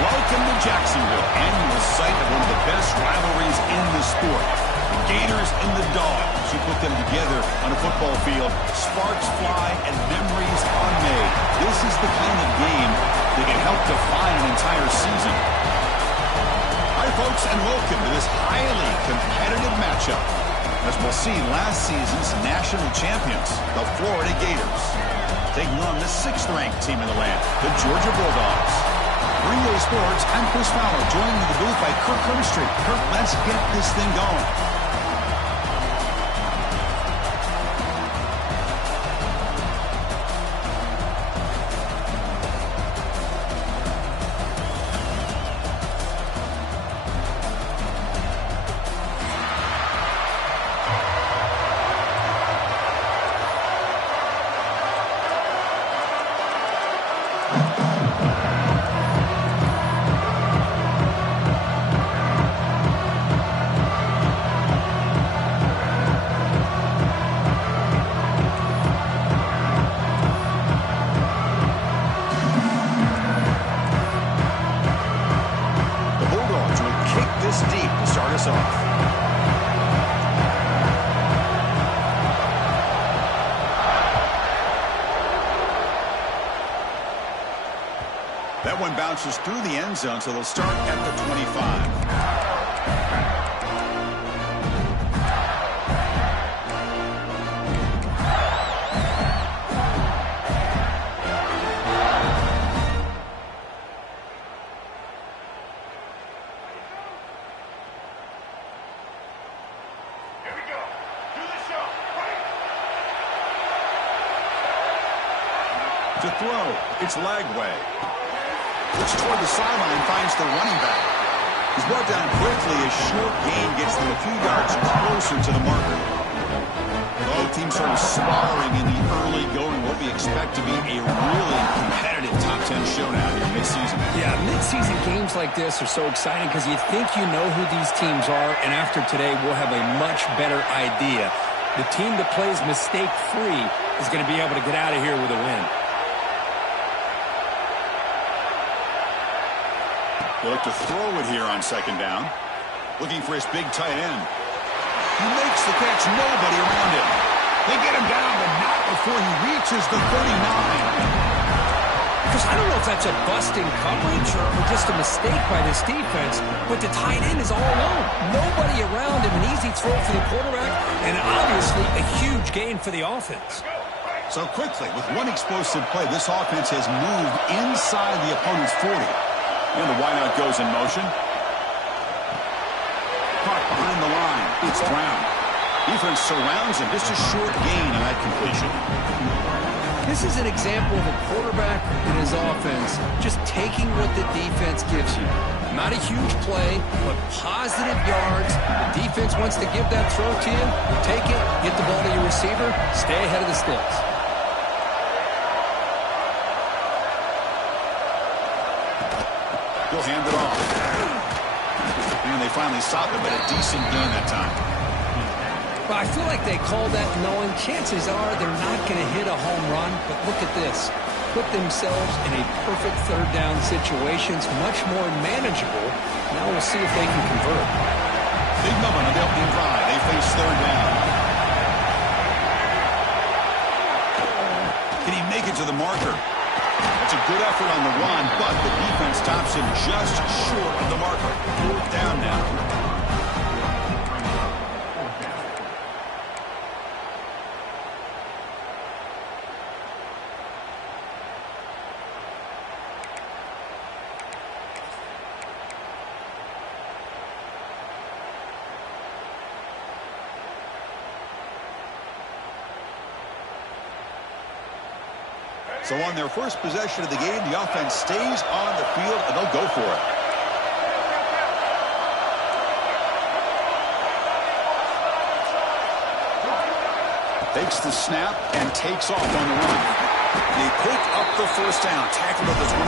Welcome to Jacksonville, and the site of one of the best rivalries in the sport. The Gators and the Dogs. You put them together on a football field, sparks fly and memories are made. This is the kind of game that can help define an entire season. Hi, folks, and welcome to this highly competitive matchup. As we'll see, last season's national champions, the Florida Gators, taking on the 6th-ranked team in the land, the Georgia Bulldogs. Relay Sports, I'm Chris Fowler, joined in the booth by Kirk Herbstreit. Kirk, let's get this thing going. That one bounces through the end zone, so they'll start at the 25. Here we go. Do the show. To throw, it's Lagway. Looks toward the sideline, finds the running back. He's brought down quickly as short gain gets them a few yards closer to the marker. Both teams sort of sparring in the early going, what we expect to be a really competitive top 10 showdown here mid-season. Yeah, mid-season games like this are so exciting because you think you know who these teams are, and after today we'll have a much better idea. The team that plays mistake-free is going to be able to get out of here with a win. They look to throw it here on 2nd down. Looking for his big tight end. He makes the catch, nobody around him. They get him down, but not before he reaches the 39. Because I don't know if that's a busting coverage or just a mistake by this defense, but the tight end is all alone. Nobody around him, an easy throw for the quarterback, and obviously a huge gain for the offense. So quickly, with one explosive play, this offense has moved inside the opponent's 40. And the wideout goes in motion. Caught behind the line. It's Brown. Defense surrounds him. Just a short gain on that completion. This is an example of a quarterback and his offense just taking what the defense gives you. Not a huge play, but positive yards. The defense wants to give that throw to you. You take it, get the ball to your receiver, stay ahead of the sticks. He'll hand it off. And they finally stop it, but a decent gain that time. Well, I feel like they called that knowing chances are they're not going to hit a home run, but look at this. Put themselves in a perfect 3rd down situation. It's much more manageable. Now we'll see if they can convert. Big moment on the opening drive. They face 3rd down. Can he make it to the marker? That's a good effort on the run, but the defense stops him just short of the marker. 4th down now. So on their first possession of the game, the offense stays on the field, and they'll go for it. Takes the snap and takes off on the run. They pick up the first down, tackled at the 25.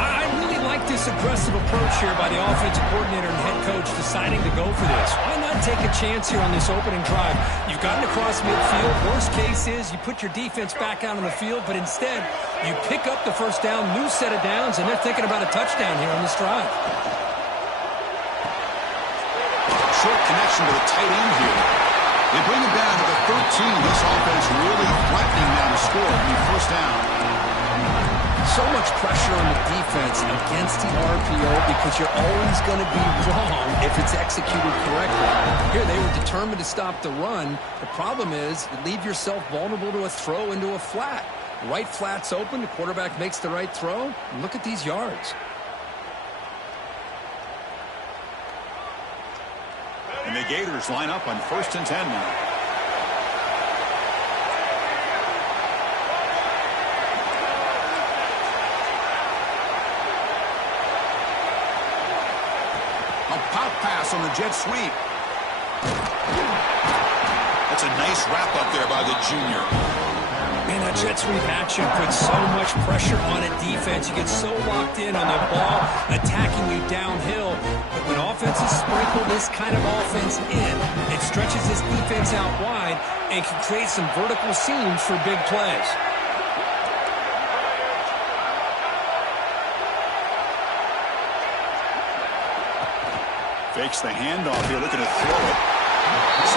I really like this aggressive approach here by the offensive coordinator and head coach deciding to go for this. Why not take a chance here on this opening drive? You've gotten across midfield. Worst case is you put your defense back out on the field, but instead you pick up the first down, new set of downs, and they're thinking about a touchdown here on this drive. Short connection to the tight end here. They bring him down to the 13. This offense really threatening now to score on the first down. So much pressure on the defense against the RPO because you're always going to be wrong if it's executed correctly. Here, they were determined to stop the run. The problem is you leave yourself vulnerable to a throw into a flat. Right flat's open. The quarterback makes the right throw. And look at these yards. And the Gators line up on 1st and 10 now. A pop pass on the jet sweep. That's a nice wrap up there by the junior. Man, that jet sweep action puts so much pressure on a defense. You get so locked in on the ball, attacking you downhill. But when offenses sprinkle this kind of offense in, it stretches this defense out wide and can create some vertical seams for big plays. Fakes the handoff here, looking to throw it.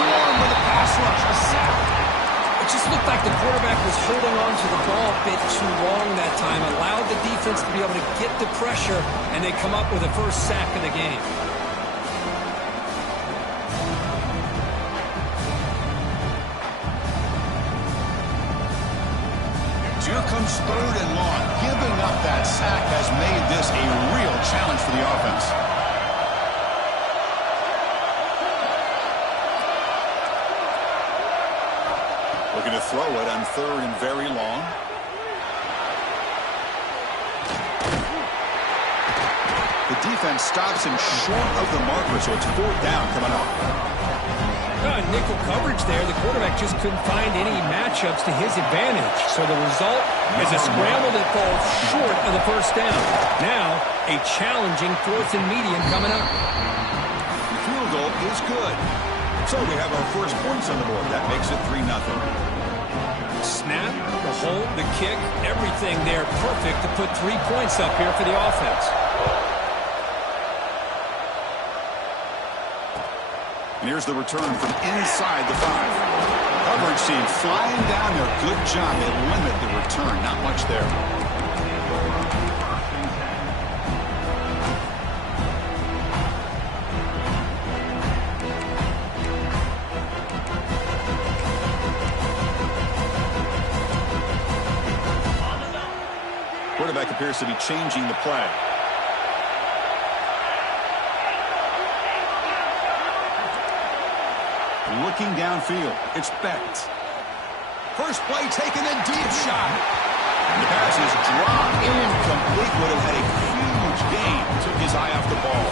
Swarm with a pass rush, a sack. It just looked like the quarterback was holding on to the ball a bit too long that time, allowed the defense to be able to get the pressure, and they come up with the first sack of the game. Here comes 3rd and long. Giving up that sack has made this a real challenge for the offense. Looking to throw it on 3rd and very long. The defense stops him short of the marker, so it's 4th down coming up. Nickel coverage there. The quarterback just couldn't find any matchups to his advantage. So the result is a scramble that falls short of the first down. Now, a challenging 4th and medium coming up. The field goal is good. So we have our first points on the board. That makes it 3-0. Snap, the hold, the kick, everything there perfect to put 3 points up here for the offense. And here's the return from inside the 5. Coverage team flying down there. Good job. They limit the return. Not much there. Quarterback appears to be changing the play. Looking downfield. It's Becht. First play taken, a deep shot. And the pass is dropped incomplete. Would have had a huge gain. Took his eye off the ball.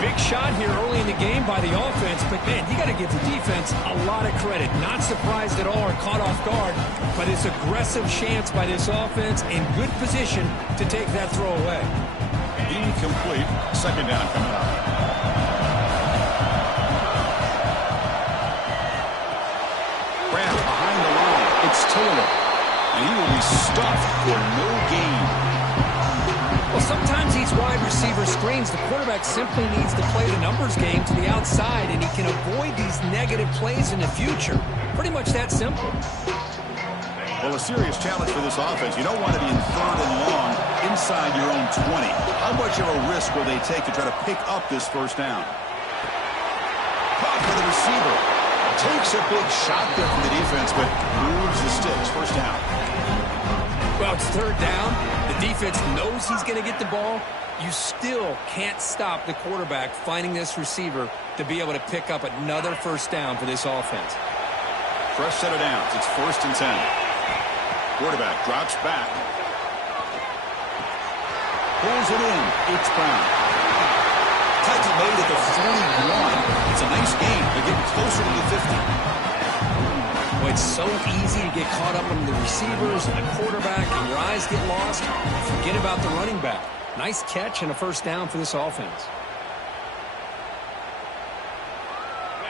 Big shot here early in the game by the offense, but man, you got to give the defense a lot of credit. Not surprised at all or caught off guard, but it's aggressive chance by this offense in good position to take that throw away. Incomplete. 2nd down coming up. Grant behind the line. It's Taylor. And he will be stuffed for no gain. Well, sometimes these wide receiver screens, the quarterback simply needs to play the numbers game to the outside, and he can avoid these negative plays in the future. Pretty much that simple. Well, a serious challenge for this offense. You don't want to be in 3rd and long inside your own 20. How much of a risk will they take to try to pick up this first down? Caught for the receiver. Takes a big shot there from the defense, but moves the sticks. First down. Well, it's 3rd down. The defense knows he's going to get the ball. You still can't stop the quarterback finding this receiver to be able to pick up another first down for this offense. Fresh set of downs. It's 1st and 10. Quarterback drops back. Pulls it in. It's Brown. Tackle made at the 41. It's a nice gain. They're getting closer to the 50. Well, it's so easy to get caught up on the receivers and the quarterback, and your eyes get lost. Forget about the running back. Nice catch and a first down for this offense.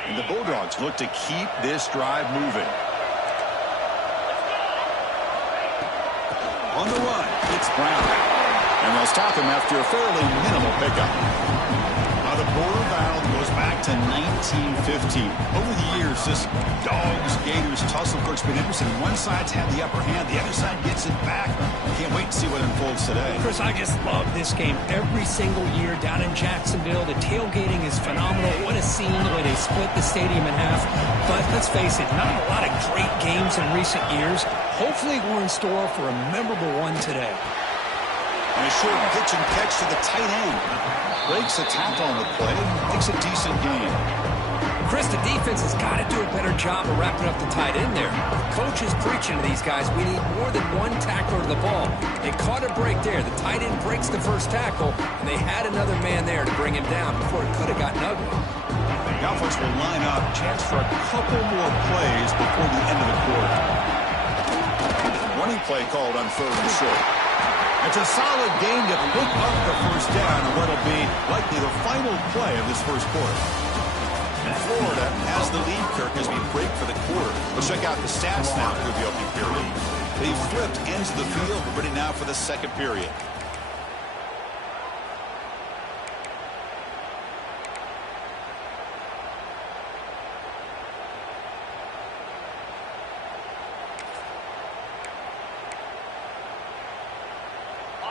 And the Bulldogs look to keep this drive moving. On the run, it's Brown. And they'll stop him after a fairly minimal pickup. Now the border battle goes back to 1915. Over the years, this Dogs-Gators tussle, of course, been interesting. One side's had the upper hand. The other side gets it back. Can't wait to see what unfolds today. Chris, I just love this game every single year down in Jacksonville. The tailgating is phenomenal. What a scene the way they split the stadium in half. But let's face it, not a lot of great games in recent years. Hopefully we're in store for a memorable one today. And a short pitch and catch to the tight end. Breaks a tackle on the play. Makes a decent gain. Chris, the defense has got to do a better job of wrapping up the tight end there. The coach is preaching to these guys. We need more than one tackler to the ball. They caught a break there. The tight end breaks the first tackle, and they had another man there to bring him down before it could have gotten ugly. The offense will line up. Chance for a couple more plays before the end of the quarter. Running play called on 3rd and short. It's a solid game to pick up the first down in what will be likely the final play of this first quarter. And Florida has the lead, Kirk, as we break for the quarter. Let's check out the stats now through the opening period. They flipped ends of the field. We're ready now for the second period.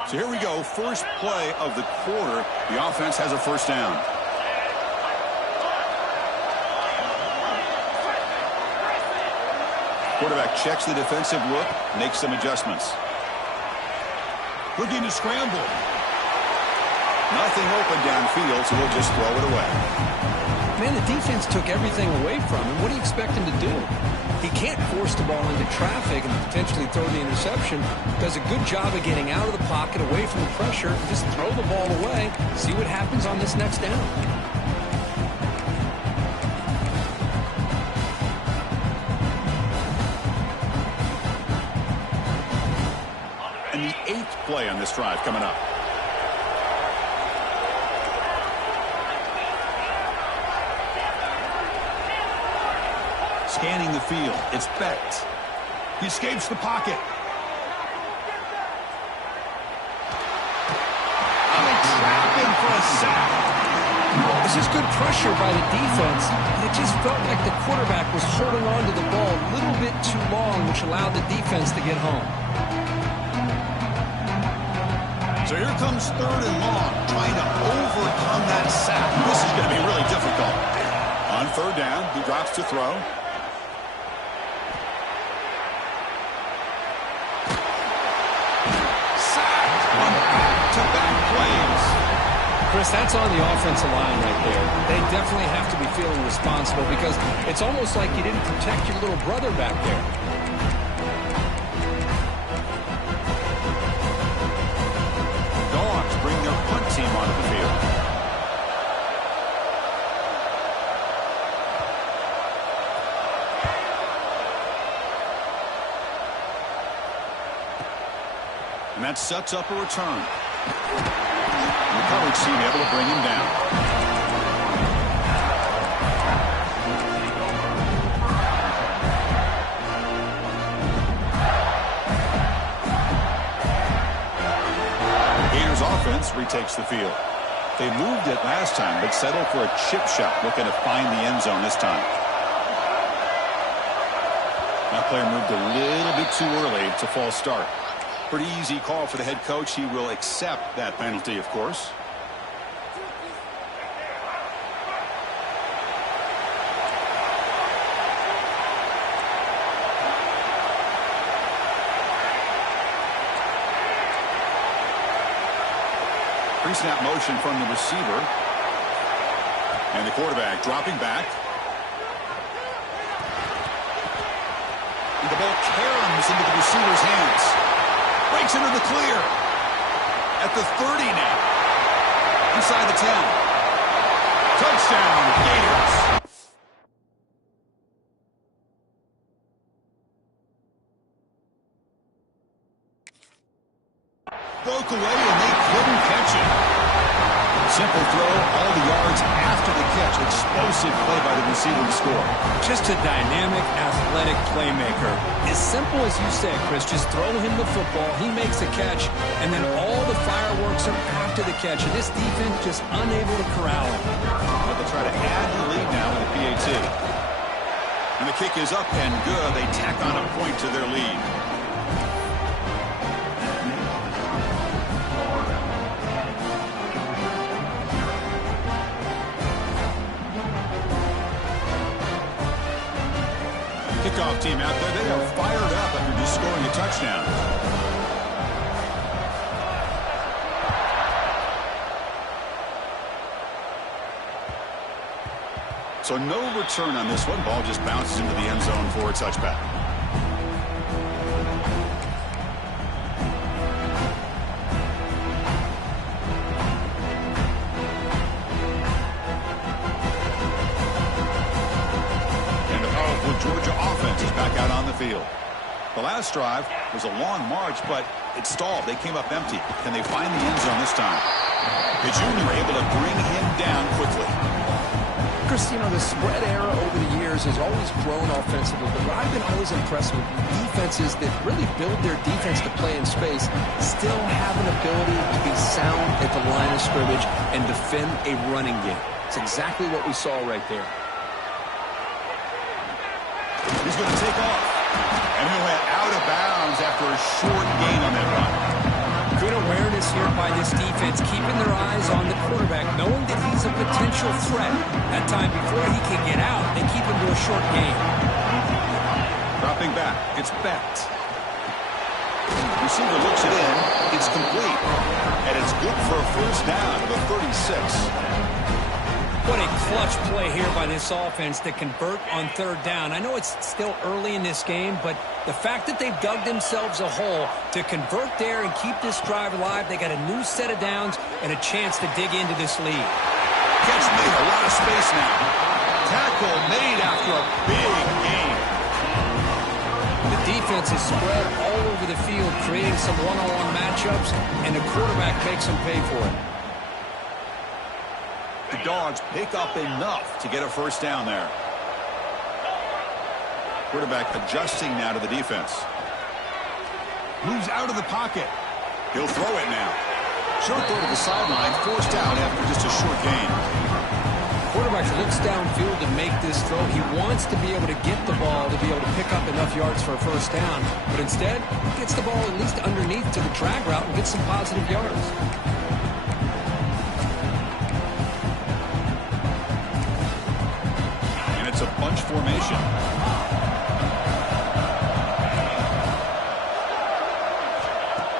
So here we go, first play of the quarter. The offense has a first down. Quarterback checks the defensive look, makes some adjustments. Looking to scramble. Nothing open downfield, so we'll just throw it away. Man, the defense took everything away from him. What do you expect him to do? He can't force the ball into traffic and potentially throw the interception. Does a good job of getting out of the pocket, away from the pressure, and just throw the ball away. See what happens on this next down. And the 8th play on this drive coming up. Scanning the field, it's Becht. He escapes the pocket. And they trap him for a sack. This is good pressure by the defense, and it just felt like the quarterback was holding on to the ball a little bit too long, which allowed the defense to get home. So here comes 3rd and long, trying to overcome that sack. This is going to be really difficult. On 3rd down, he drops to throw. Chris, that's on the offensive line right there. They definitely have to be feeling responsible because it's almost like you didn't protect your little brother back there. Dogs bring their punt team onto the field. And that sets up a return. The coverage team able to bring him down. The Gators offense retakes the field. They moved it last time, but settled for a chip shot, looking to find the end zone this time. That player moved a little bit too early. It's a false start. Pretty easy call for the head coach. He will accept that penalty, of course. Pre-snap motion from the receiver. And the quarterback dropping back. The ball caroms into the receiver's hands. Breaks into the clear. At the 30 now. Inside the 10. Touchdown, Gators. Broke away and they couldn't catch it. Simple throw, all the yards after the catch. Explosive play by the receiver to score. Just a dynamic, athletic playmaker. As simple as you said, Chris, just throw him the football, he makes a catch, and then all the fireworks are after the catch. And this defense just unable to corral him. Well, they'll try to add the lead now with the PAT. And the kick is up and good. They tack on a point to their lead. Kickoff team out there, they are fired up after just scoring a touchdown. So no return on this one. Ball just bounces into the end zone for a touchback. Georgia offense is back out on the field. The last drive was a long march, but it stalled. They came up empty. Can they find the end zone this time? The junior able to bring him down quickly. Chris, you know, the spread era over the years has always grown offensively, but I've been always impressed with defenses that really build their defense to play in space, still have an ability to be sound at the line of scrimmage and defend a running game. It's exactly what we saw right there. He's going to take off. And he'll head out of bounds after a short gain on that run. Good awareness here by this defense, keeping their eyes on the quarterback, knowing that he's a potential threat. That time before he can get out, they keep him to a short gain. Dropping back. It's Becht. Receiver looks it in. It's complete. And it's good for a first down to the 36. What a clutch play here by this offense to convert on third down. I know it's still early in this game, but the fact that they've dug themselves a hole to convert there and keep this drive alive, they got a new set of downs and a chance to dig into this lead. Catch made, a lot of space now. Tackle made after a big gain. The defense is spread all over the field, creating some one-on-one matchups, and the quarterback makes them pay for it. The Dogs pick up enough to get a first down there. Quarterback adjusting now to the defense. Moves out of the pocket. He'll throw it now. Short throw to the sideline, forced out after just a short gain. Quarterback looks downfield to make this throw. He wants to be able to get the ball to be able to pick up enough yards for a first down, but instead gets the ball at least underneath to the drag route and gets some positive yards. It's a bunch formation.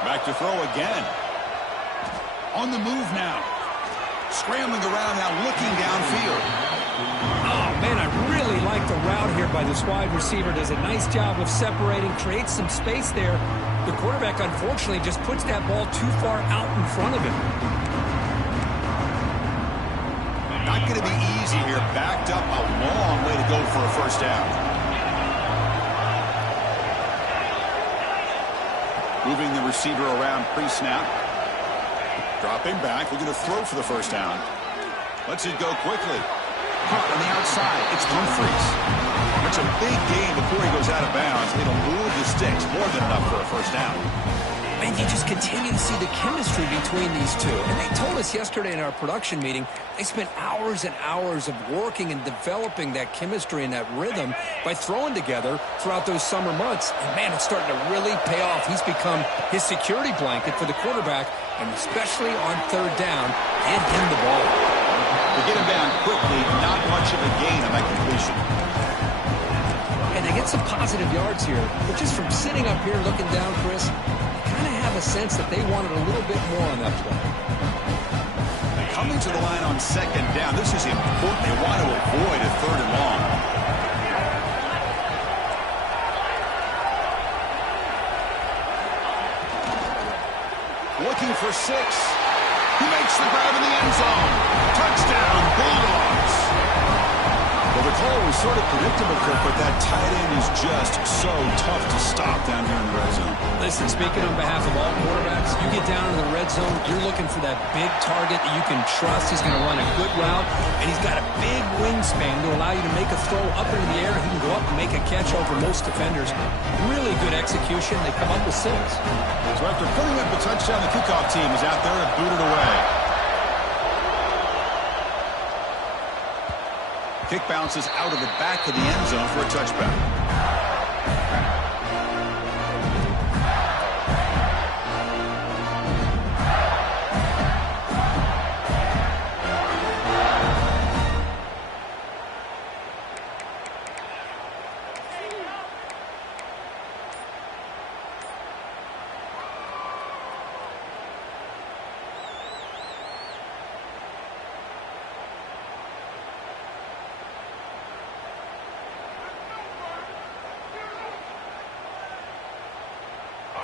Back to throw again. On the move now. Scrambling around now, looking downfield. Oh, man, I really like the route here by this wide receiver. Does a nice job of separating, creates some space there. The quarterback, unfortunately, just puts that ball too far out in front of him. Not going to be easy here. Backed up a long way to go for a first down. Moving the receiver around pre-snap. Dropping back. We're going to throw for the first down. Lets it go quickly. Caught on the outside. It's Humphries. It's a big gain before he goes out of bounds. It'll move the sticks. More than enough for a first down. And you just continue to see the chemistry between these two. And they told us yesterday in our production meeting, they spent hours and hours of working and developing that chemistry and that rhythm by throwing together throughout those summer months. And, man, it's starting to really pay off. He's become his security blanket for the quarterback, and especially on third down, get him the ball. To get him down quickly, not much of a gain on that completion. And they get some positive yards here. But just from sitting up here looking down, Chris, a sense that they wanted a little bit more on that play. Coming to the line on second down. This is important. They want to avoid a third and long. for 6. He makes the grab in the end zone. Touchdown, Bulldogs. Well, the call was sort of predictable, Kirk, but that tight end is just so tough to stop down here in the red zone. Listen, speaking on behalf of all quarterbacks, you get down in the red zone, you're looking for that big target that you can trust. He's going to run a good route, and he's got a big wingspan to allow you to make a throw up into the air. He can go up and make a catch over most defenders. Really good execution. They come up with 6. So after putting up a touchdown, the kickoff team is out there and booted away. Kick bounces out of the back of the end zone for a touchback.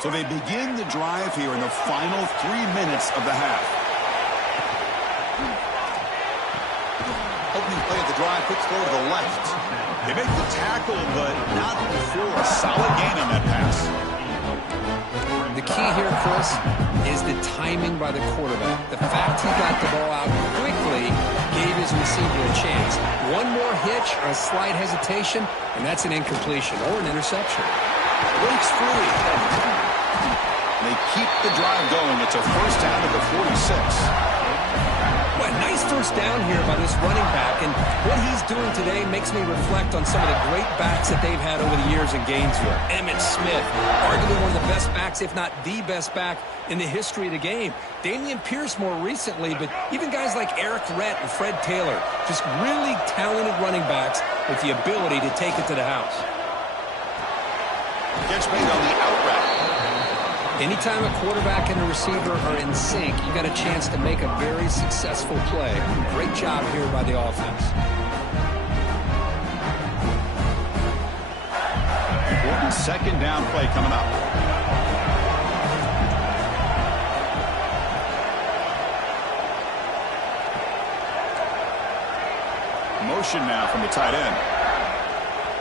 So they begin the drive here in the final 3 minutes of the half. Opening play of the drive, quick throw to the left. They make the tackle, but not before a solid gain on that pass. The key here, Chris, is the timing by the quarterback. The fact he got the ball out quickly gave his receiver a chance. One more hitch or a slight hesitation, and that's an incompletion or an interception. Breaks free. They keep the drive going. It's a first down at the 46. Well, nice first down here by this running back, and what he's doing today makes me reflect on some of the great backs that they've had over the years in Gainesville. Emmitt Smith, arguably one of the best backs, if not the best back in the history of the game. Dameon Pierce more recently, but even guys like Eric Rett and Fred Taylor, just really talented running backs with the ability to take it to the house. Gets made on the out route. Anytime a quarterback and a receiver are in sync, you got a chance to make a very successful play. Great job here by the offense. Important second down play coming up. Motion now from the tight end.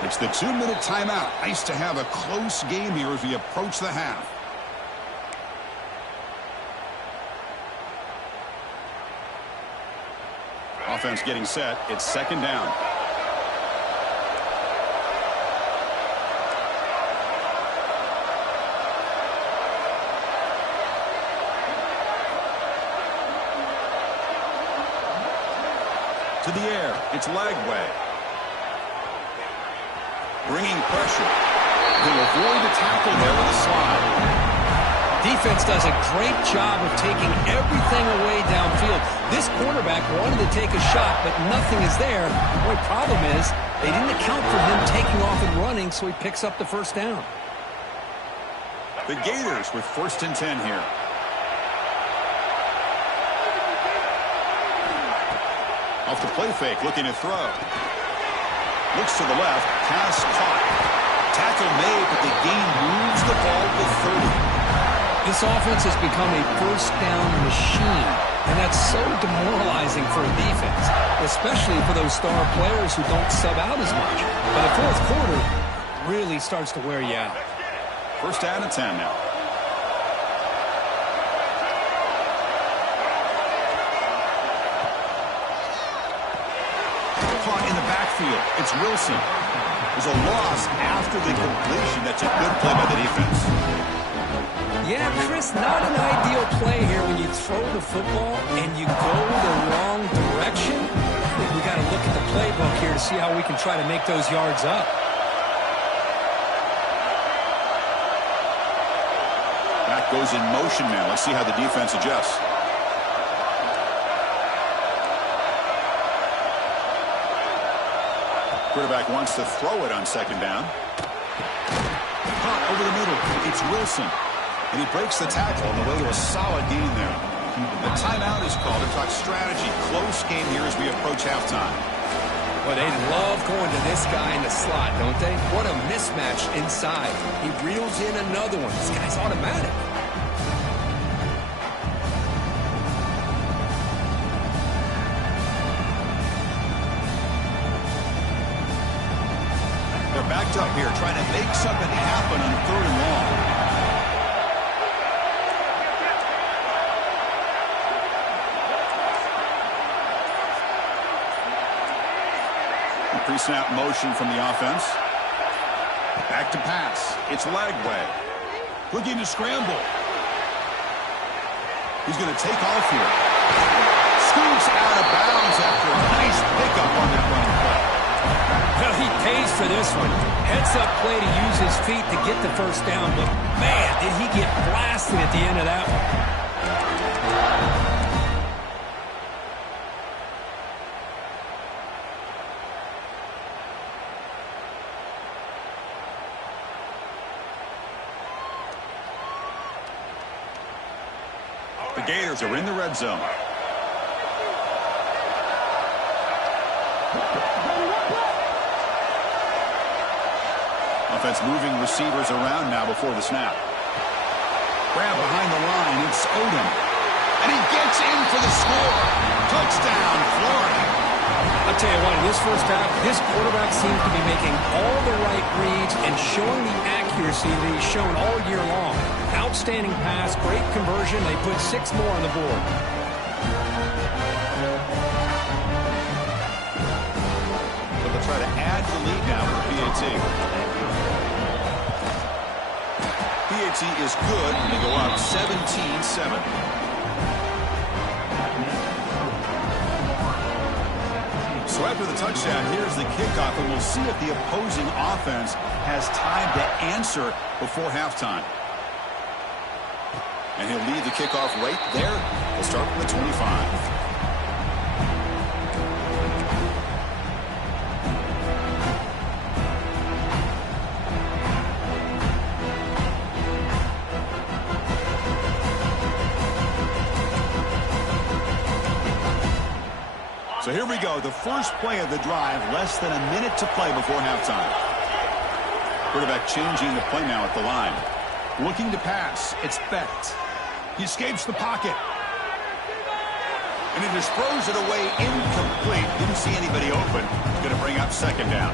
It's the 2-minute timeout. Nice to have a close game here as we approach the half. Offense getting set. It's second down. To the air. It's Lagway. Bringing pressure. He'll avoid the tackle there with a slide. Defense does a great job of taking everything away downfield. This quarterback wanted to take a shot, but nothing is there. The only problem is they didn't account for him taking off and running, so he picks up the first down. The Gators with 1st and 10 here. Off the play fake, looking to throw. Looks to the left, pass caught. Tackle made, but the gain moves the ball to 30. This offense has become a first down machine, and that's so demoralizing for a defense, especially for those star players who don't sub out as much. But the fourth quarter really starts to wear you out. First down and 10 now. Caught in the backfield. It's Wilson. There's a loss after the completion. That's a good play by the defense. Yeah, Chris, not an ideal play here when you throw the football and you go the wrong direction. I think we got to look at the playbook here to see how we can try to make those yards up. Back goes in motion now. Let's see how the defense adjusts. Quarterback wants to throw it on second down. Caught over the middle. It's Wilson. And he breaks the tackle on the way to a solid gain there. The timeout is called to talk strategy. Close game here as we approach halftime. Well, they love going to this guy in the slot, don't they? What a mismatch inside. He reels in another one. This guy's automatic. locked up here, trying to make something happen on 3rd and long. Pre-snap motion from the offense. Back to pass. It's Lagway. Looking to scramble. He's going to take off here. Scoots out of bounds after a nice pickup on that running play. Well, he pays for this one. Heads-up play to use his feet to get the first down, but man, did he get blasted at the end of that one. The Gators are in the red zone. Offense moving receivers around now before the snap. Grab behind the line. It's Odom. And he gets in for the score. Touchdown, Florida. I'll tell you what, in this first half, this quarterback seems to be making all the right reads and showing the accuracy that he's shown all year long. Outstanding pass, great conversion. They put 6 more on the board. But they'll try to add the lead now for PAT. PAT is good, and they go up 17-7. So after the touchdown, here's the kickoff, and we'll see if the opposing offense has time to answer before halftime. And he'll lead the kickoff right there. We'll start from the 25. So here we go, the first play of the drive, less than a minute to play before halftime. Quarterback changing the play now at the line. Looking to pass, it's Becht. He escapes the pocket. And he just throws it away incomplete. Didn't see anybody open. He's going to bring up 2nd down.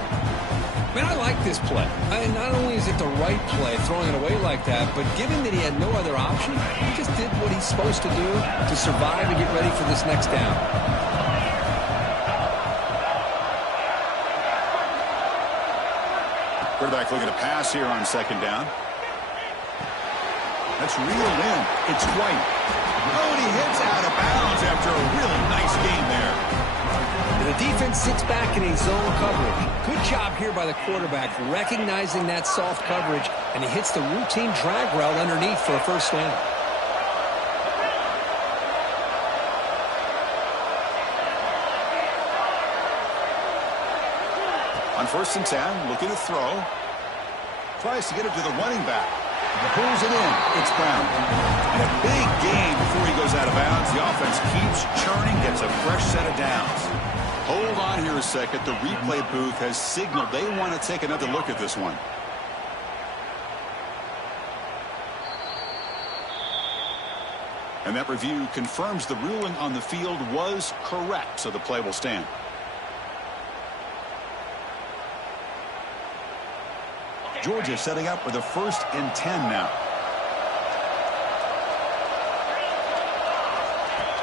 Man, I like this play. Not only is it the right play, throwing it away like that, but given that he had no other option, he just did what he's supposed to do to survive and get ready for this next down. Quarterback looking to pass here on 2nd down. That's reeled in. It's White. Oh, and he hits out of bounds after a really nice game there. The defense sits back in a zone coverage. Good job here by the quarterback, recognizing that soft coverage, and he hits the routine drag route underneath for a first down. On 1st and 10, looking to throw. Tries to get it to the running back. Pulls it in. It's Brown. And a big gain before he goes out of bounds. The offense keeps churning, gets a fresh set of downs. Hold on here a second. The replay booth has signaled they want to take another look at this one. And that review confirms the ruling on the field was correct, so the play will stand. Georgia setting up for the 1st and 10 now.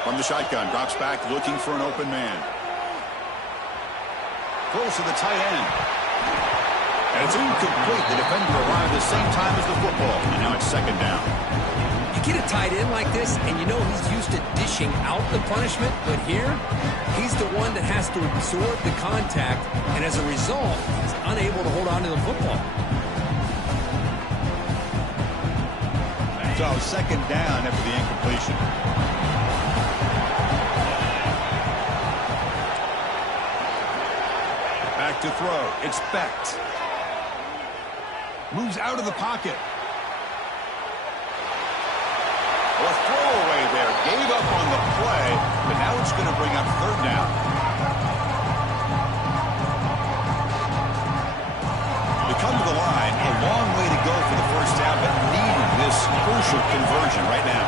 From the shotgun, drops back looking for an open man. Throws to the tight end. And it's incomplete. The defender arrived at the same time as the football. And now it's 2nd down. You get a tight end like this, and you know he's used to dishing out the punishment, but here, he's the one that has to absorb the contact, and as a result, he's unable to hold on to the football. So 2nd down after the incompletion. Back to throw. It's Becht. Moves out of the pocket. A throwaway there. Gave up on the play, but now it's going to bring up 3rd down. They come to the line. A long way to go for the first down, but needing this crucial conversion right now.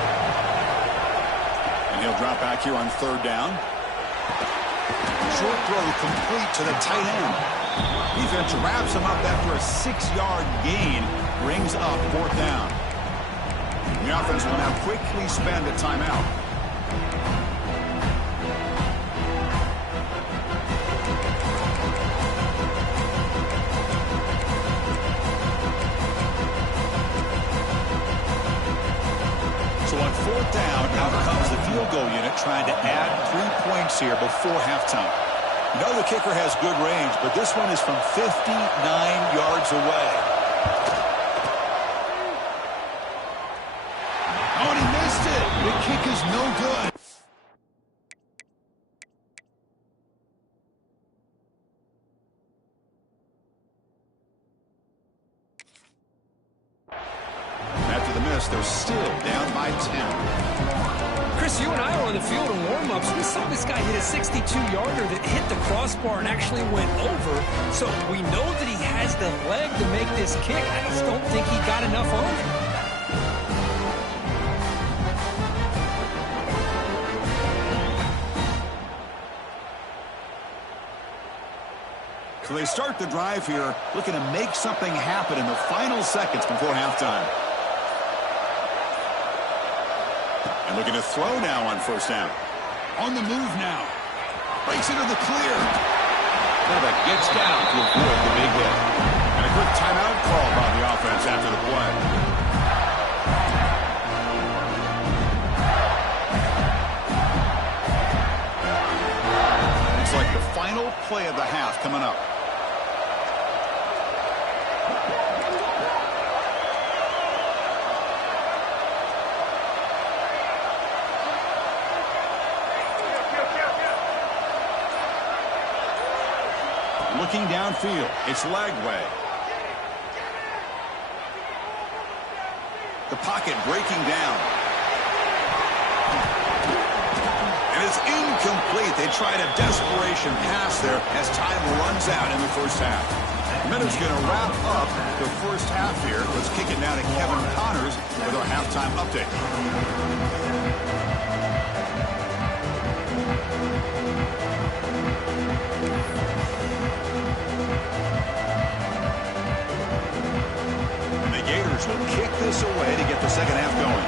And he'll drop back here on 3rd down. Short throw complete to the tight end. Defense wraps him up after a 6-yard gain. Brings up 4th down. The offense will now quickly spend a timeout. So on 4th down, out comes the field goal unit trying to add 3 points here before halftime. You know the kicker has good range, but this one is from 59 yards away. Oh, and he missed it. The kick is no good. After the miss, they're still down by 10. Chris, you and I were on the field in warm-ups. We saw this guy hit a 62-yarder that hit the crossbar and actually went over. So we know that he has the leg to make this kick. I just don't think he got enough on it. So they start the drive here, looking to make something happen in the final seconds before halftime. And looking to throw now on 1st down. On the move now. Breaks into the clear. Quarterback gets down to avoid the big hit. And a quick timeout call by the offense after the play. It's like the final play of the half coming up. Looking downfield, it's Lagway. The pocket breaking down. And it's incomplete. They tried a desperation pass there as time runs out in the 1st half. The Minnows going to wrap up the 1st half here. Let's kick it now to Kevin Connors with our halftime update. Will kick this away to get the 2nd half going.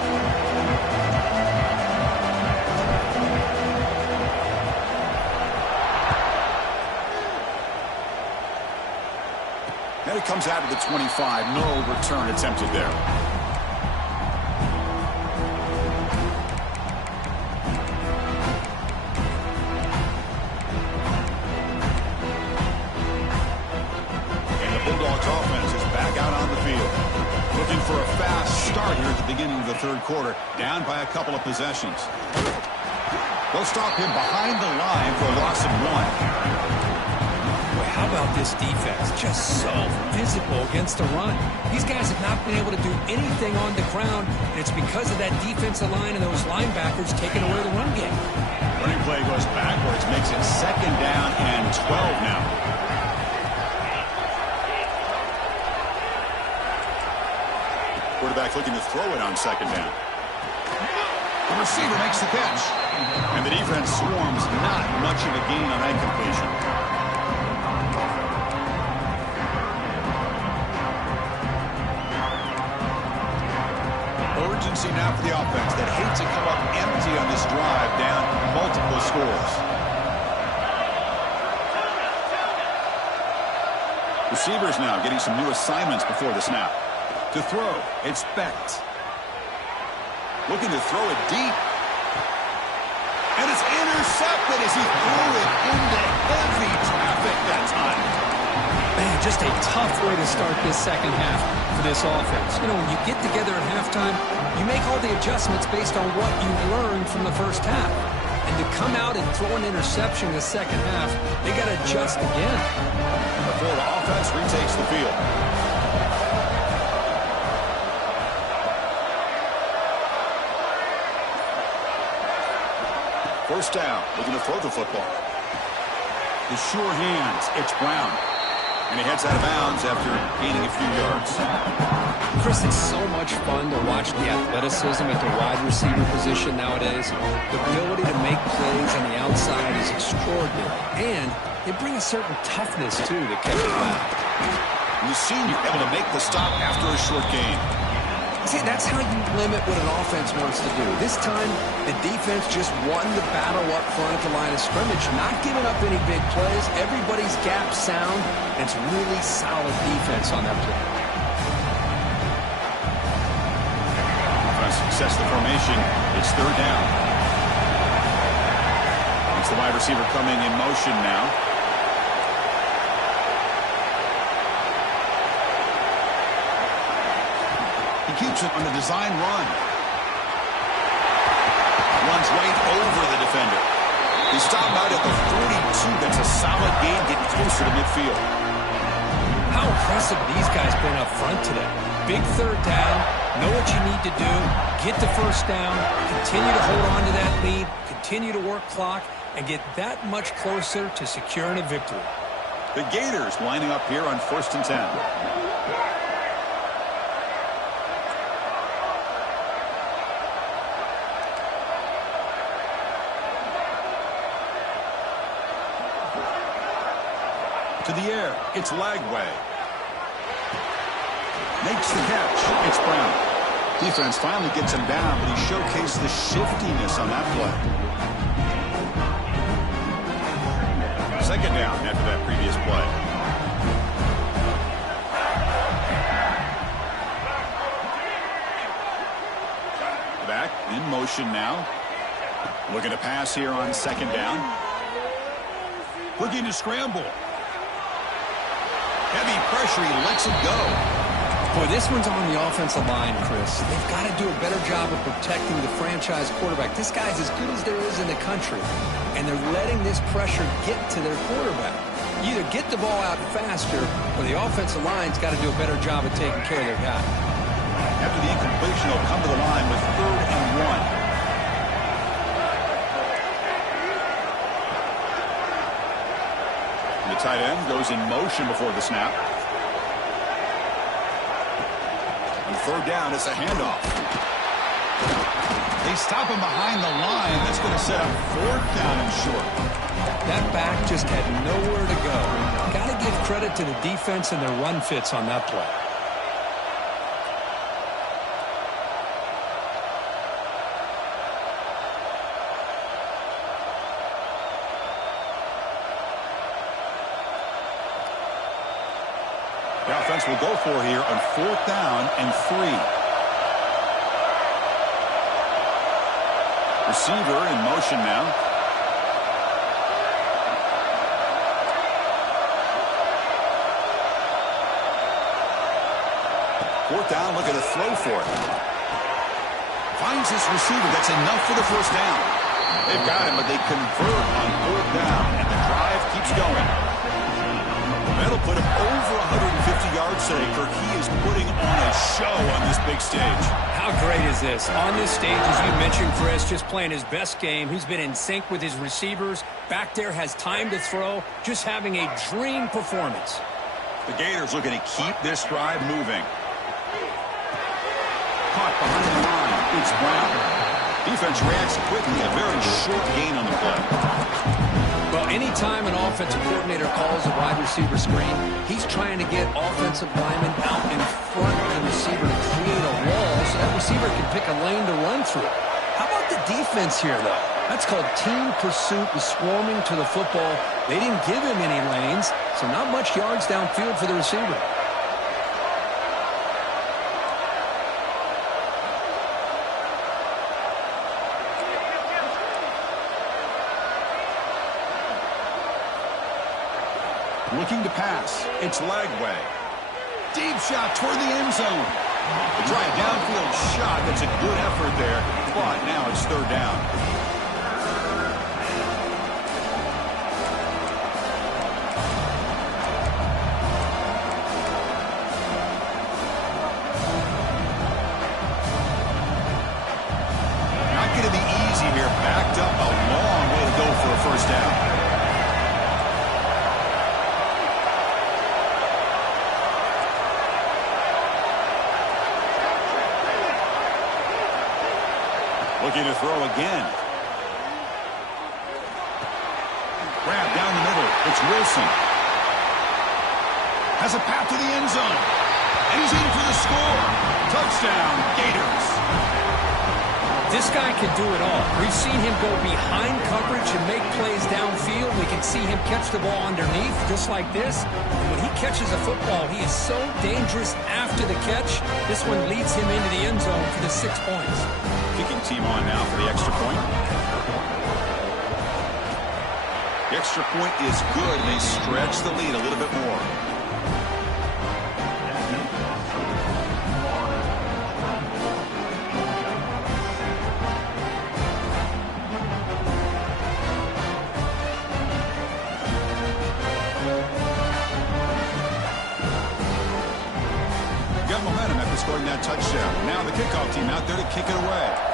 And it comes out to the 25. No return attempted there. And the Bulldogs offense is back out on the field. Looking for a fast start here at the beginning of the 3rd quarter, down by a couple of possessions. They'll stop him behind the line for a loss of 1. Boy, how about this defense? Just so physical against the run. These guys have not been able to do anything on the ground, and it's because of that defensive line and those linebackers taking away the run game. Running play goes backwards, makes it 2nd down and 12 now. Quarterback looking to throw it on 2nd down. The receiver makes the catch. And the defense swarms, not much of a gain on that completion. Urgency now for the offense that hates to come up empty on this drive, down multiple scores. Receivers now getting some new assignments before the snap. To throw, it's Becht. Looking to throw it deep. And it's intercepted as he threw it into heavy traffic that time. Man, just a tough way to start this 2nd half for this offense. You know, when you get together at halftime, you make all the adjustments based on what you learned from the 1st half. And to come out and throw an interception in the 2nd half, they got to adjust again. The Florida offense retakes the field. 1st down, looking to throw the football. The sure hands, it's Brown. And he heads out of bounds after gaining a few yards. Chris, it's so much fun to watch the athleticism at the wide receiver position nowadays. The ability to make plays on the outside is extraordinary. And they bring a certain toughness, too, that kept him out. The senior able to make the stop after a short gain. See, that's how you limit what an offense wants to do. This time, the defense just won the battle up front at the line of scrimmage, not giving up any big plays. Everybody's gap sound, and it's really solid defense on that play. Sets the formation. It's third down. It's the wide receiver coming in motion now. He keeps it on the design run. Runs right over the defender. He stopped out at the 42. That's a solid gain, getting closer to midfield. How impressive these guys been up front today. Big third down. Know what you need to do. Get the first down. Continue to hold on to that lead. Continue to work clock. And get that much closer to securing a victory. The Gators lining up here on 1st and 10. To the air. It's Lagway. Makes the catch. It's Brown. Defense finally gets him down, but he showcased the shiftiness on that play. Second down after that previous play. Back in motion now. Looking to pass here on second down. Looking to scramble. Heavy pressure, he lets it go. Boy, this one's on the offensive line, Chris. They've got to do a better job of protecting the franchise quarterback. This guy's as good as there is in the country, and they're letting this pressure get to their quarterback. You either get the ball out faster, or the offensive line's got to do a better job of taking care of their guy. After the incompletion, he'll come to the line with 3rd and 1. The tight end goes in motion before the snap. On 3rd down, it's a handoff. They stop him behind the line. That's going to set up 4th down and short. That back just had nowhere to go. Got to give credit to the defense and their run fits on that play. The offense will go for here on 4th down and 3. Receiver in motion now. Fourth down, looking to throw for it. Finds his receiver. That's enough for the first down. They've got him, but they convert on 4th down, and the drive keeps going. That'll put him over 150 yards today. Kirk, he is putting on a show on this big stage. How great is this? On this stage, as you mentioned, Chris, just playing his best game. He's been in sync with his receivers. Back there, has time to throw. Just having a dream performance. The Gators looking to keep this drive moving. Caught behind the line. It's Brown. Defense reacts quickly. A very short gain on the play. Well, anytime an offensive coordinator calls a wide receiver screen, he's trying to get offensive linemen out in front of the receiver to create a wall so that receiver can pick a lane to run through. How about the defense here, though? That's called team pursuit and swarming to the football. They didn't give him any lanes, so not much yards downfield for the receiver. Looking to pass. It's Lagway. Deep shot toward the end zone. The dry downfield shot. That's a good effort there. But now it's 3rd down. Not going to be easy here. Backed up a long way to go for a first down. Looking to throw again. Grab down the middle. It's It's Wilson. Has a path to the end zone. And he's in for the score. Touchdown, Gators. This guy can do it all. We've seen him go behind coverage and make plays downfield. We can see him catch the ball underneath, just like this. And when he catches a football, he is so dangerous after the catch. This one leads him into the end zone for the 6 points. Kicking team on now for the extra point. The extra point is good. They stretch the lead a little bit more. Got momentum after scoring that touchdown. Now the kickoff team out there to kick it away.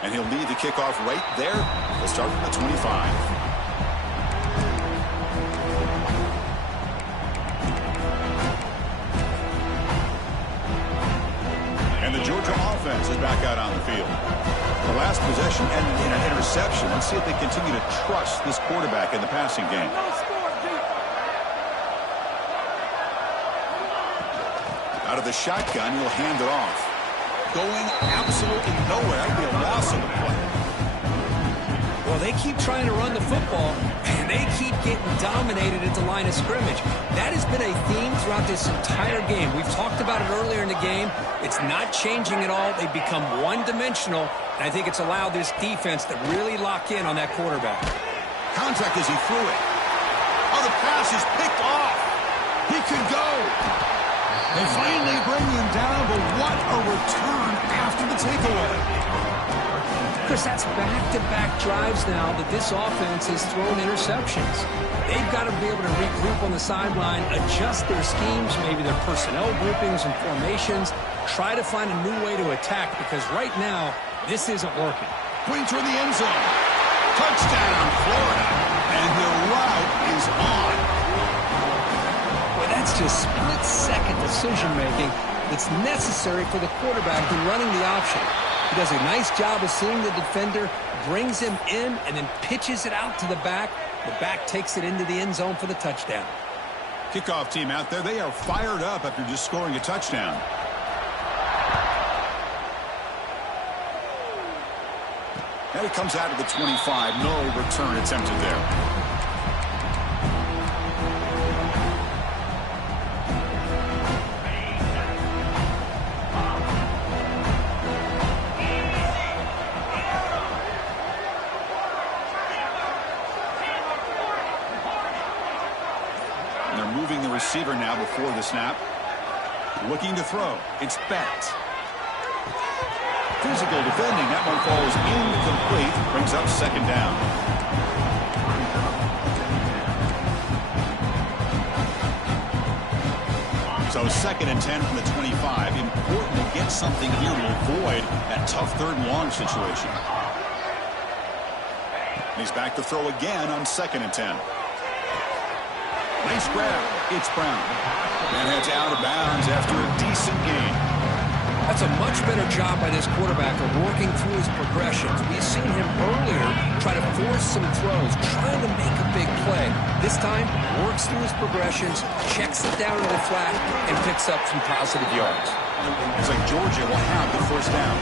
And he'll lead the kickoff right there. They'll start from the 25. And the Georgia offense is back out on the field. The last possession ended in an interception. Let's see if they continue to trust this quarterback in the passing game. Out of the shotgun, he'll hand it off. Going absolutely nowhere. That'll be a loss of the play. Well, they keep trying to run the football, and they keep getting dominated at the line of scrimmage. That has been a theme throughout this entire game. We've talked about it earlier in the game. It's not changing at all. They've become one-dimensional, and I think it's allowed this defense to really lock in on that quarterback. Contact as he threw it. Oh, the pass is picked off. He could go. They finally bring him down, but what a return after the takeaway. Chris, that's back-to-back drives now that this offense has thrown interceptions. They've got to be able to regroup on the sideline, adjust their schemes, maybe their personnel groupings and formations, try to find a new way to attack, because right now, this isn't working. Going toward the end zone. Touchdown, Florida. And the route is on. Well, that's just split-second decision-making that's necessary for the quarterback in running the option. He does a nice job of seeing the defender, brings him in, and then pitches it out to the back. The back takes it into the end zone for the touchdown. Kickoff team out there, they are fired up after just scoring a touchdown. And it comes out of the 25. No return attempted there. Receiver now before the snap. Looking to throw. It's Bett. Physical defending. That one falls incomplete. Brings up second down. So 2nd and 10 from the 25. Important to get something here to avoid that tough 3rd and long situation. He's back to throw again on 2nd and 10. Nice grab. It's Brown. And heads out of bounds after a decent gain. That's a much better job by this quarterback of working through his progressions. We've seen him earlier try to force some throws, trying to make a big play. This time, works through his progressions, checks it down to the flat, and picks up some positive yards. It's like Georgia will have the 1st down.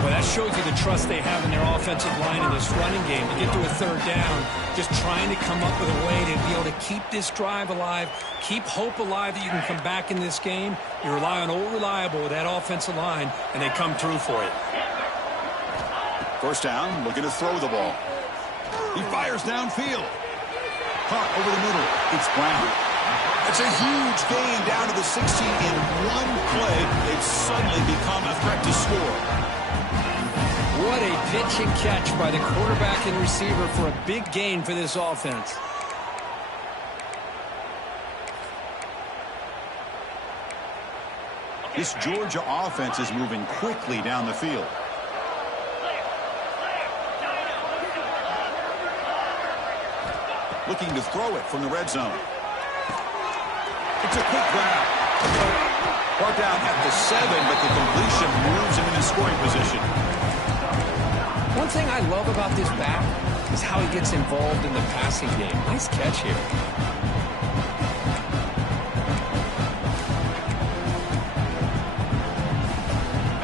Well, that shows you the trust they have in their offensive line in this running game. To get to a 3rd down, just trying to come up with a way to be able to keep this drive alive, keep hope alive that you can come back in this game. You rely on Old Reliable with that offensive line, and they come through for you. 1st down, looking to throw the ball. He fires downfield. Caught over the middle. It's Brown. It's a huge gain down to the 16 in one play. They've suddenly become a threat to score. What a pitch and catch by the quarterback and receiver for a big gain for this offense. This Georgia offense is moving quickly down the field. Looking to throw it from the red zone. It's a quick grab. Brought down at the 7, but the completion moves him into scoring position. One One thing I love about this back is how he gets involved in the passing game. Nice catch here.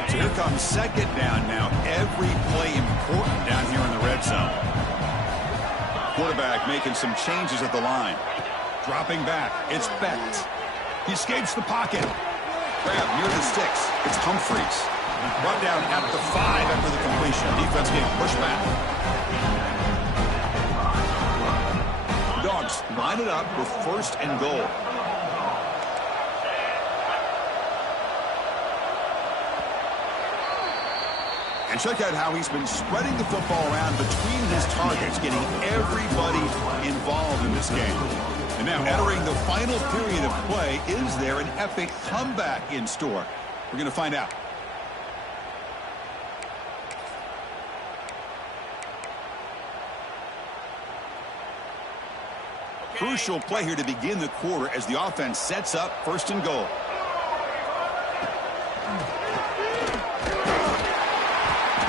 So here comes second down now. Every play important down here in the red zone. Quarterback making some changes at the line. Dropping back. It's Becht. He escapes the pocket. Grab near the sticks. It's Humphreys. Brought down at the 5 after the completion. Defense getting pushed back. Dogs line it up with 1st and goal. And check out how he's been spreading the football around between his targets, getting everybody involved in this game. And now entering the final period of play, is there an epic comeback in store? We're going to find out. Crucial play here to begin the quarter as the offense sets up 1st and goal.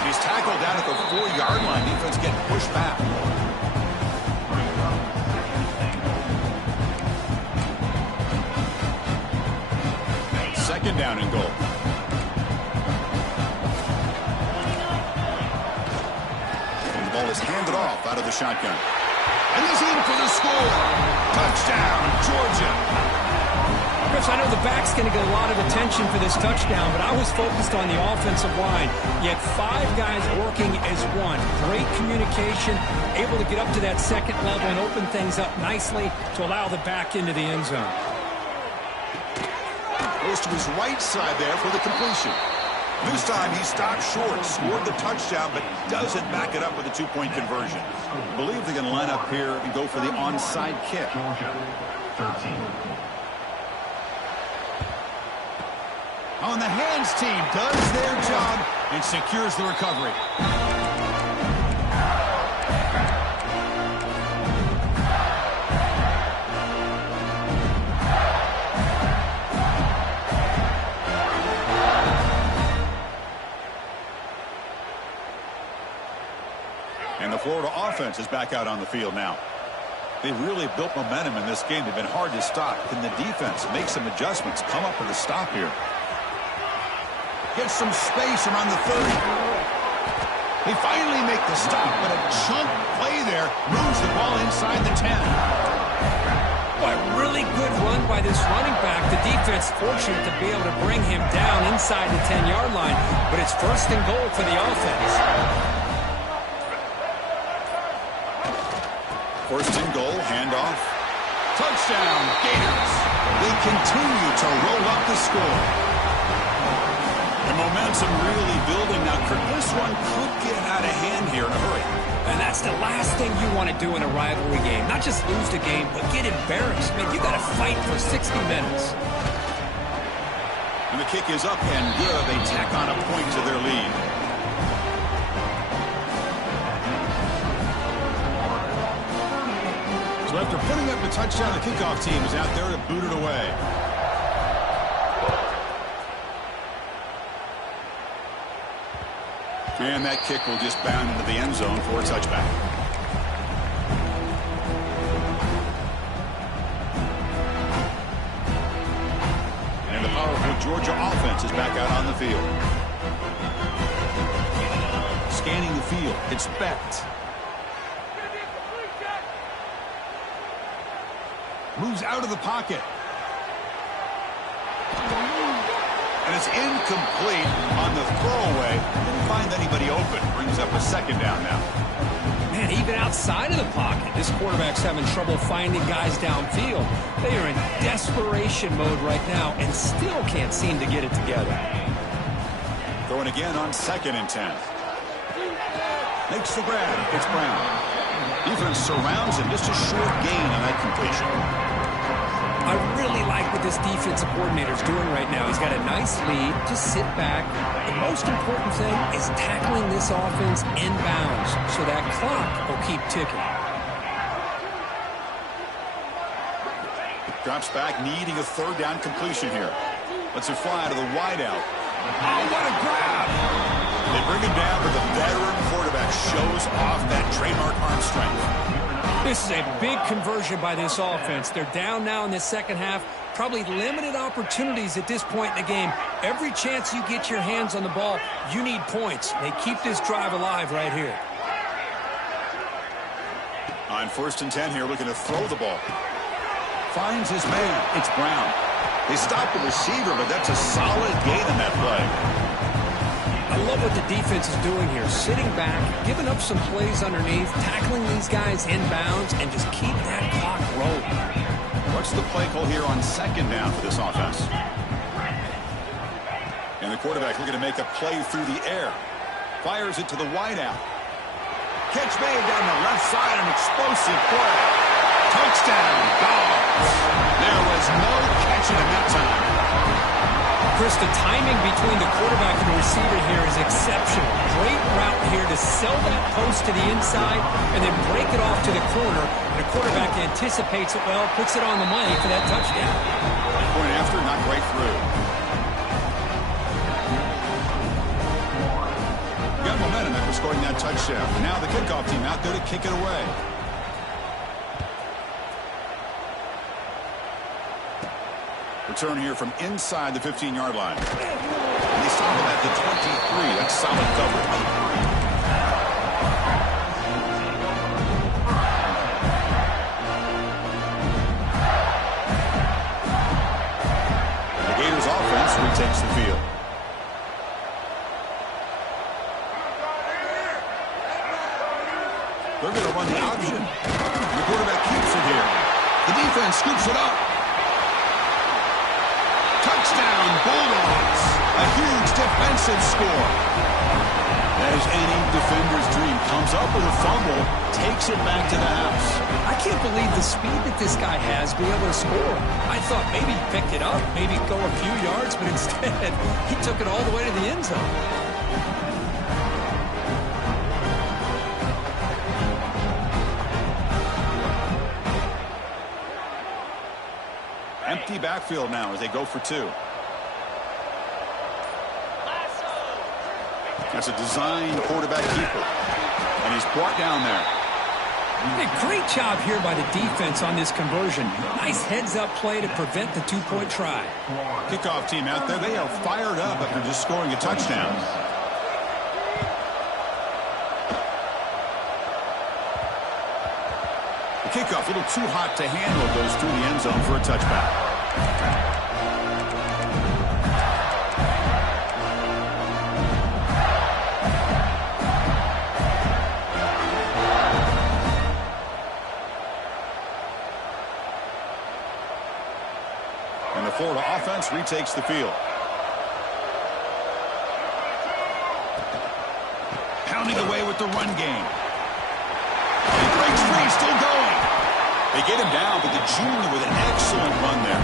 He's tackled down at the 4-yard line. Defense getting pushed back. Second down and goal. And the ball is handed off out of the shotgun. And he's in for the score. Touchdown, Georgia. Chris, I know the back's going to get a lot of attention for this touchdown, but I was focused on the offensive line. You had 5 guys working as one. Great communication, able to get up to that second level and open things up nicely to allow the back into the end zone. Goes to his right side there for the completion. This time he stopped short, scored the touchdown, but doesn't back it up with a 2-point conversion. I believe they're going to line up here and go for the onside kick. On the hands team does their job and secures the recovery. And the Florida offense is back out on the field now. They've really built momentum in this game. They've been hard to stop. Can the defense make some adjustments, come up with a stop here? Gets some space around the 30. They finally make the stop, but a chunk play there moves the ball inside the 10. Boy, really good run by this running back. The defense fortunate to be able to bring him down inside the 10-yard line, but it's 1st and goal for the offense. 1st and goal, handoff. Touchdown, Gators. They continue to roll up the score. The momentum really building now. This one could get out of hand here in a hurry. And that's the last thing you want to do in a rivalry game. Not just lose the game, but get embarrassed. Man, you got to fight for 60 minutes. And the kick is up and good. They tack on a point to their lead. So after putting up the touchdown, the kickoff team is out there to boot it away. And that kick will just bound into the end zone for a touchback. And the powerful Georgia offense is back out on the field. Scanning the field, it's Becht. Moves out of the pocket. And it's incomplete on the throwaway. Didn't find anybody open. Brings up a 2nd down now. Man, even outside of the pocket, this quarterback's having trouble finding guys downfield. They are in desperation mode right now and still can't seem to get it together. Throwing again on 2nd and 10. Makes the grab. It's Brown. Defense surrounds him. Just a short gain on that completion. I really like what this defensive coordinator's doing right now. He's got a nice lead. Just sit back. The most important thing is tackling this offense inbounds so that clock will keep ticking. Drops back, needing a 3rd down completion here. Lets it fly to the wideout. Oh, what a grab! They bring him down, but the veteran quarterback shows off that trademark arm strength. This is a big conversion by this offense. They're down now in the second half. Probably limited opportunities at this point in the game. Every chance you get your hands on the ball, you need points. They keep this drive alive right here. On 1st and 10 here, looking to throw the ball. Finds his man. It's Brown. They stop the receiver, but that's a solid gain on that play. I love what the defense is doing here. Sitting back, giving up some plays underneath, tackling these guys inbounds, and just keep that clock rolling. What's the play call here on 2nd down for this offense? And the quarterback looking to make a play through the air. Fires it to the wideout. Catch made down the left side, an explosive play. Touchdown, Dogs. There was no catching him that time. Chris, the timing between the quarterback and the receiver here is exceptional. Great route here to sell that post to the inside and then break it off to the corner. And the quarterback anticipates it well, puts it on the money for that touchdown. Point after, not right through. Got momentum after scoring that touchdown. Now the kickoff team out there to kick it away. Return here from inside the 15-yard line. They stop him at the 23. That's solid coverage. The Gators offense retakes the field. They're going to run the option. The quarterback keeps it here. The defense scoops it up. Touchdown, Bulldogs. A huge defensive score. As any defender's dream, comes up with a fumble, takes it back to the house. I can't believe the speed that this guy has to be able to score. I thought maybe he picked it up, maybe go a few yards, but instead he took it all the way to the end zone. Empty backfield now as they go for 2. That's a designed quarterback keeper. And he's brought down there. Hey, great job here by the defense on this conversion. Nice heads-up play to prevent the 2-point try. Kickoff team out there. They are fired up after just scoring a touchdown. The kickoff, a little too hot to handle, goes through the end zone for a touchback. And the Florida offense retakes the field. Pounding away with the run game. He breaks free, still going. They get him down, but the junior with an excellent run there.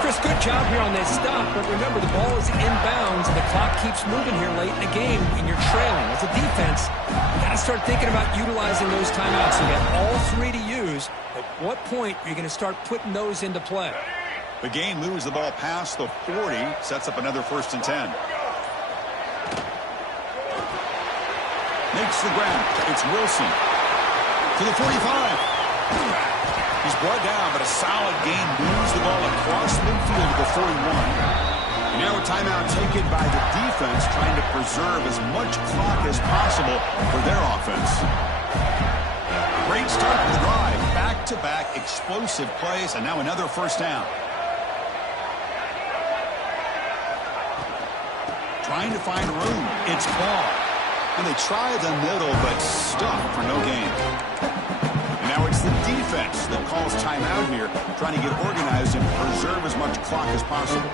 Chris, good job here on this stop, but remember the ball is inbounds and the clock keeps moving here late in the game and you're trailing. As a defense, you got to start thinking about utilizing those timeouts. You got all 3 to use. At what point are you going to start putting those into play? The game moves the ball past the 40, sets up another 1st and 10. Makes the grab. It's Wilson to the 45. He's brought down, but a solid gain moves the ball across midfield to the 41. And now a timeout taken by the defense, trying to preserve as much clock as possible for their offense. Great start to the drive. Back-to-back explosive plays, and now another 1st down. Trying to find room. It's Ball. And they try the middle, but stuck for no gain. Now it's the defense that calls timeout here, trying to get organized and preserve as much clock as possible.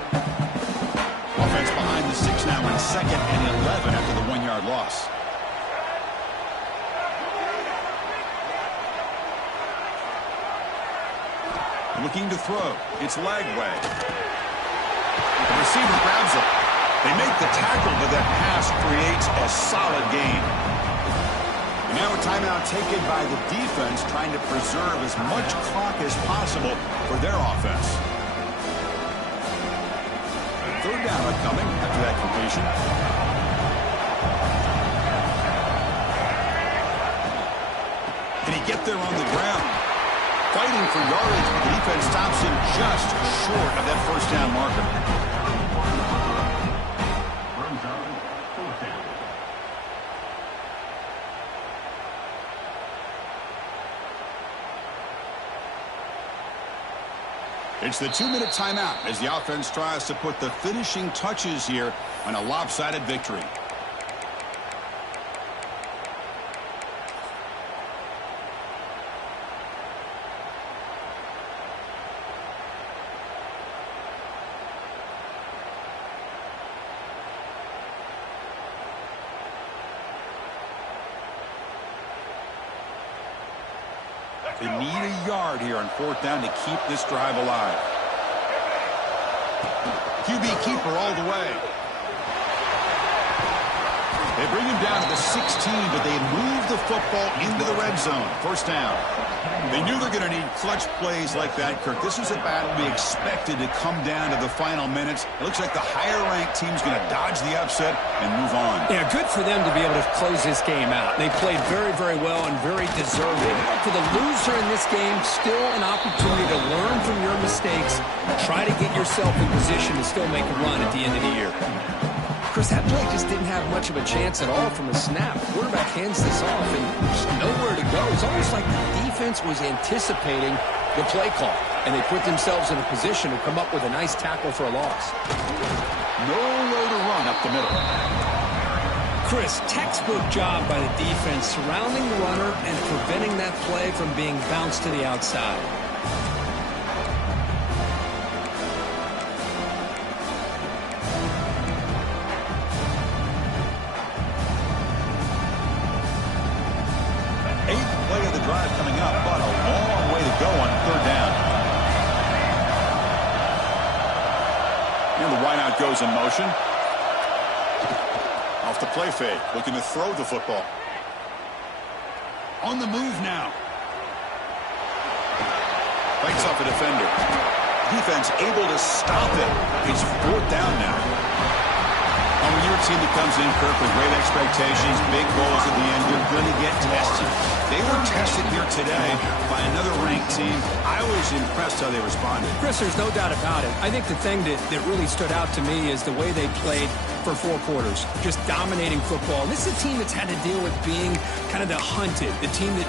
Offense behind the 6 now in 2nd and 11 after the 1-yard loss. Looking to throw. It's Lagway. The receiver grabs it. They make the tackle, but that pass creates a solid gain. Now a timeout taken by the defense, trying to preserve as much clock as possible for their offense. 3rd down upcoming after that completion. Can he get there on the ground? Fighting for yardage, but the defense stops him just short of that first down marker. It's the 2-minute timeout as the offense tries to put the finishing touches here on a lopsided victory. They need a yard here on 4th down to keep this drive alive. QB keeper all the way. They bring him down to the 16, but they move the football into the red zone. First down. They knew they're going to need clutch plays like that, Kirk. This is a battle we expected to come down to the final minutes. It looks like the higher-ranked team's going to dodge the upset and move on. Yeah, good for them to be able to close this game out. They played very, very well and very deserving. For the loser in this game, still an opportunity to learn from your mistakes, try to get yourself in position to still make a run at the end of the year. Chris, that play just didn't have much of a chance at all from the snap. Quarterback hands this off, and there's nowhere to go. It's almost like the defense was anticipating the play call, and they put themselves in a position to come up with a nice tackle for a loss. No way to run up the middle. Chris, textbook job by the defense surrounding the runner and preventing that play from being bounced to the outside. Drive coming up, but a long way to go on 3rd down. And the wideout goes in motion. Off the play fake, looking to throw the football. On the move now. Fights off a defender. Defense able to stop it. It's 4th down now. When you're a team that comes in, Kirk, with great expectations, big goals at the end, you're going to get tested. They were tested here today by another ranked team. I was impressed how they responded. Chris, there's no doubt about it. I think the thing that really stood out to me is the way they played for 4 quarters, just dominating football. And this is a team that's had to deal with being kind of the hunted, the team that